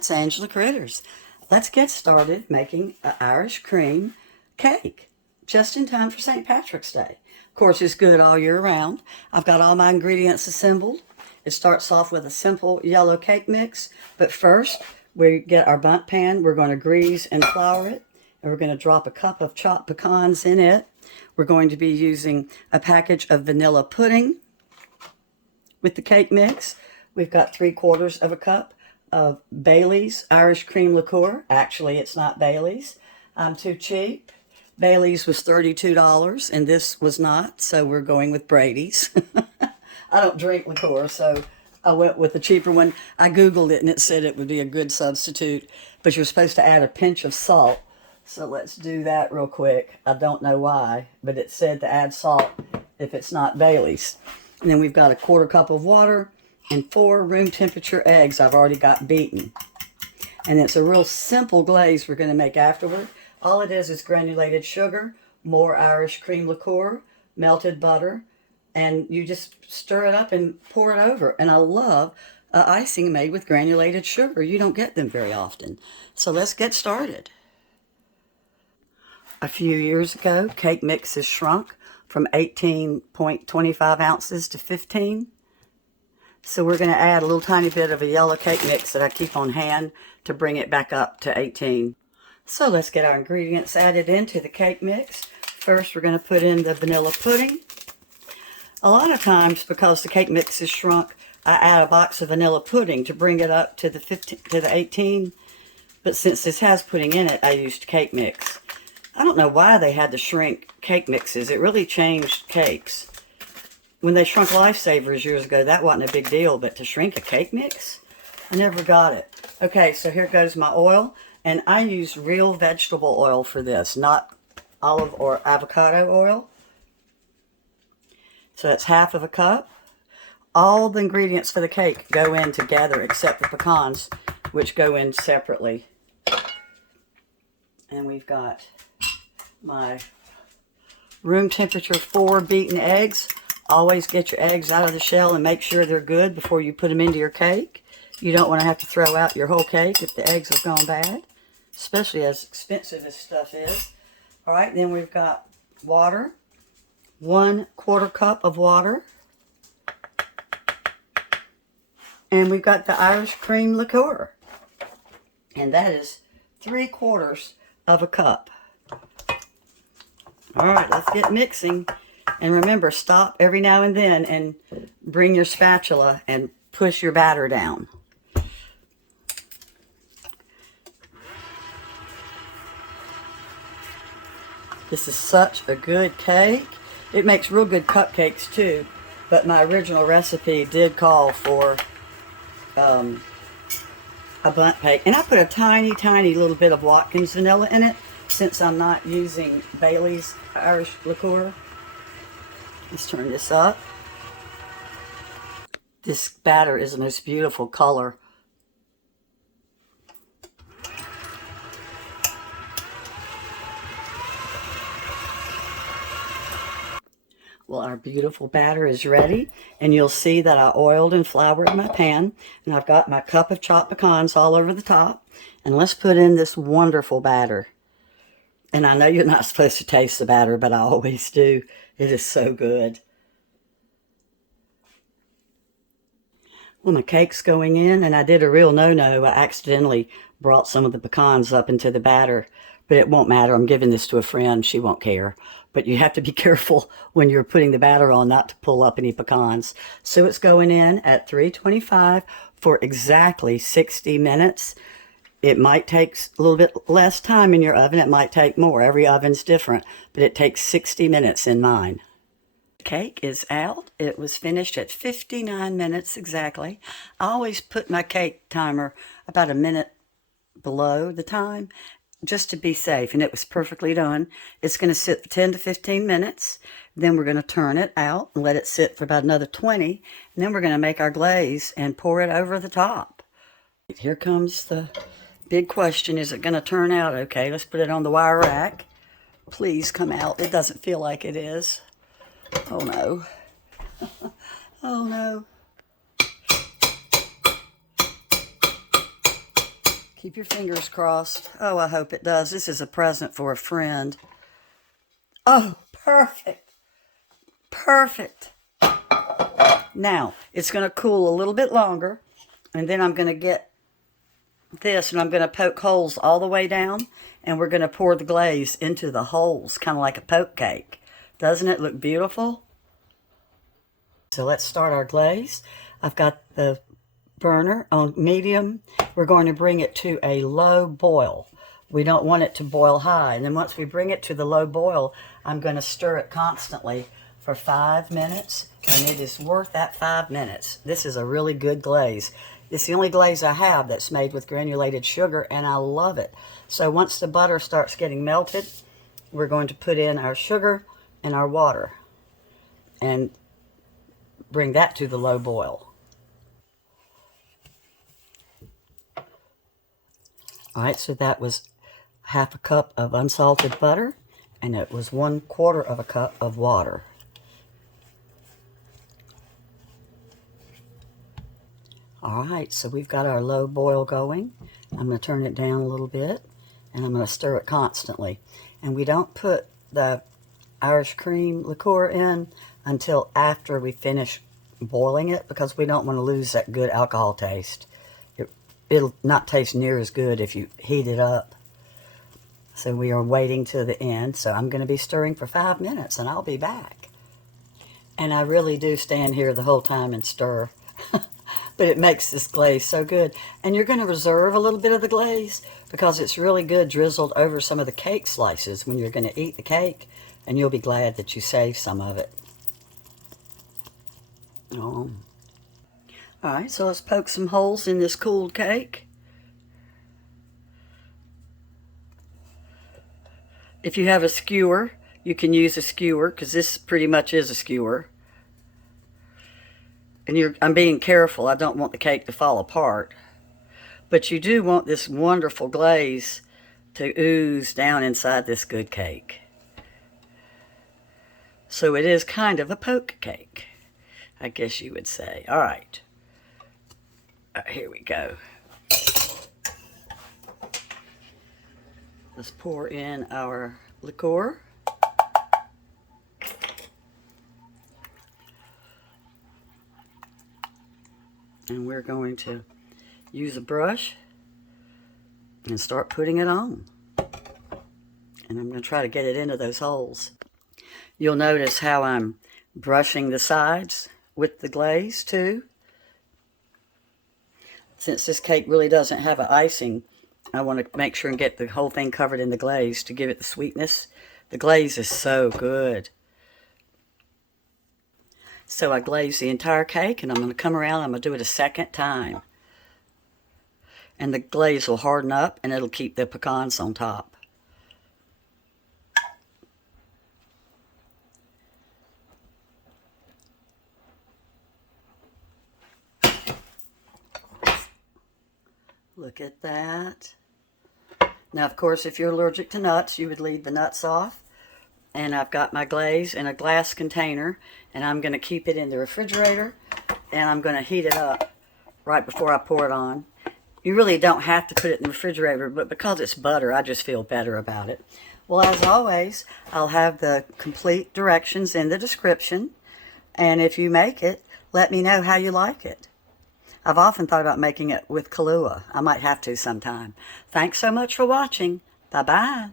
it's Angela Critters. Let's get started making an Irish cream cake just in time for St. Patrick's Day. Of course, it's good all year round. I've got all my ingredients assembled. It starts off with a simple yellow cake mix, but first we get our bundt pan. We're going to grease and flour it, and we're going to drop a cup of chopped pecans in it. We're going to be using a package of vanilla pudding with the cake mix. We've got 3/4 of a cup of Bailey's Irish cream liqueur. Actually, it's not Bailey's. I'm too cheap. Bailey's was $32 and this was not, so we're going with Brady's. I don't drink liqueur, so I went with the cheaper one. I Googled it and it said it would be a good substitute, but you're supposed to add a pinch of salt. So let's do that real quick. I don't know why, but it said to add salt if it's not Bailey's. And then we've got a 1/4 cup of water and 4 room temperature eggs I've already got beaten. And it's a real simple glaze we're going to make afterward. All it is granulated sugar, more Irish cream liqueur, melted butter, and you just stir it up and pour it over. And I love icing made with granulated sugar. You don't get them very often. So let's get started. A few years ago, cake mixes shrunk from 18.25 ounces to 15. So we're going to add a little tiny bit of a yellow cake mix that I keep on hand to bring it back up to 18. So let's get our ingredients added into the cake mix. First, we're going to put in the vanilla pudding. A lot of times, because the cake mix is shrunk, I add a box of vanilla pudding to bring it up to the 18. But since this has pudding in it, I used cake mix. I don't know why they had to shrink cake mixes. It really changed cakes. When they shrunk Lifesavers years ago, that wasn't a big deal, but to shrink a cake mix? I never got it. Okay, so here goes my oil, and I use real vegetable oil for this, not olive or avocado oil. So that's 1/2 cup. All the ingredients for the cake go in together except the pecans, which go in separately. And we've got my room temperature 4 beaten eggs. Always get your eggs out of the shell and make sure they're good before you put them into your cake. You don't want to have to throw out your whole cake if the eggs have gone bad, especially as expensive as stuff is. All right, then we've got water, 1/4 cup of water. And we've got the Irish cream liqueur, and that is 3/4 of a cup. All right, let's get mixing. And remember, stop every now and then and bring your spatula and push your batter down. This is such a good cake. It makes real good cupcakes too, but my original recipe did call for a bundt cake. And I put a tiny, tiny little bit of Watkins vanilla in it, since I'm not using Bailey's Irish liqueur. Let's turn this up. This batter is the most beautiful color. Well, our beautiful batter is ready, and you'll see that I oiled and floured my pan, and I've got my cup of chopped pecans all over the top. And let's put in this wonderful batter. And I know you're not supposed to taste the batter, but I always do. It is so good. Well, my cake's going in, and I did a real no-no. I accidentally brought some of the pecans up into the batter, but it won't matter. I'm giving this to a friend. She won't care. But you have to be careful when you're putting the batter on not to pull up any pecans. So it's going in at 325 for exactly 60 minutes. It might take a little bit less time in your oven. It might take more. Every oven's different, but it takes 60 minutes in mine. The cake is out. It was finished at 59 minutes exactly. I always put my cake timer about a minute below the time, just to be safe, and it was perfectly done. It's going to sit for 10 to 15 minutes. Then we're going to turn it out and let it sit for about another 20, and then we're going to make our glaze and pour it over the top. Here comes the big question. Is it going to turn out okay? Let's put it on the wire rack. Please come out. It doesn't feel like it is. Oh no. Oh no. Keep your fingers crossed. Oh, I hope it does. This is a present for a friend. Oh, perfect. Perfect. Now, it's going to cool a little bit longer, and then I'm going to get this, and I'm going to poke holes all the way down, and we're going to pour the glaze into the holes, kind of like a poke cake. Doesn't it look beautiful? So let's start our glaze. I've got the burner on medium. We're going to bring it to a low boil. We don't want it to boil high. And then once we bring it to the low boil, I'm going to stir it constantly for 5 minutes, and it is worth that 5 minutes. This is a really good glaze. It's the only glaze I have that's made with granulated sugar, and I love it. So once the butter starts getting melted, we're going to put in our sugar and our water and bring that to the low boil. All right, so that was half a cup of unsalted butter, and it was 1/4 of a cup of water. All right, so we've got our low boil going. I'm going to turn it down a little bit, and I'm going to stir it constantly. And we don't put the Irish cream liqueur in until after we finish boiling it, because we don't want to lose that good alcohol taste. It'll not taste near as good if you heat it up. So we are waiting to the end. So I'm going to be stirring for 5 minutes, and I'll be back. And I really do stand here the whole time and stir. But it makes this glaze so good. And you're going to reserve a little bit of the glaze because it's really good drizzled over some of the cake slices when you're going to eat the cake. And you'll be glad that you saved some of it. Oh. All right, so let's poke some holes in this cooled cake. If you have a skewer, you can use a skewer, because this pretty much is a skewer. And I'm being careful. I don't want the cake to fall apart. But you do want this wonderful glaze to ooze down inside this good cake. So it is kind of a poke cake, I guess you would say. All right. Here we go. Let's pour in our liqueur. And we're going to use a brush and start putting it on. And I'm going to try to get it into those holes. You'll notice how I'm brushing the sides with the glaze too. Since this cake really doesn't have an icing, I want to make sure and get the whole thing covered in the glaze to give it the sweetness. The glaze is so good. So I glazed the entire cake, and I'm going to come around, I'm going to do it a second time. And the glaze will harden up, and it'll keep the pecans on top. Look at that. Now, of course, if you're allergic to nuts, you would leave the nuts off. And I've got my glaze in a glass container, and I'm going to keep it in the refrigerator, and I'm going to heat it up right before I pour it on. You really don't have to put it in the refrigerator, but because it's butter, I just feel better about it. Well, as always, I'll have the complete directions in the description, and if you make it, let me know how you like it. I've often thought about making it with Kahlua. I might have to sometime. Thanks so much for watching. Bye-bye.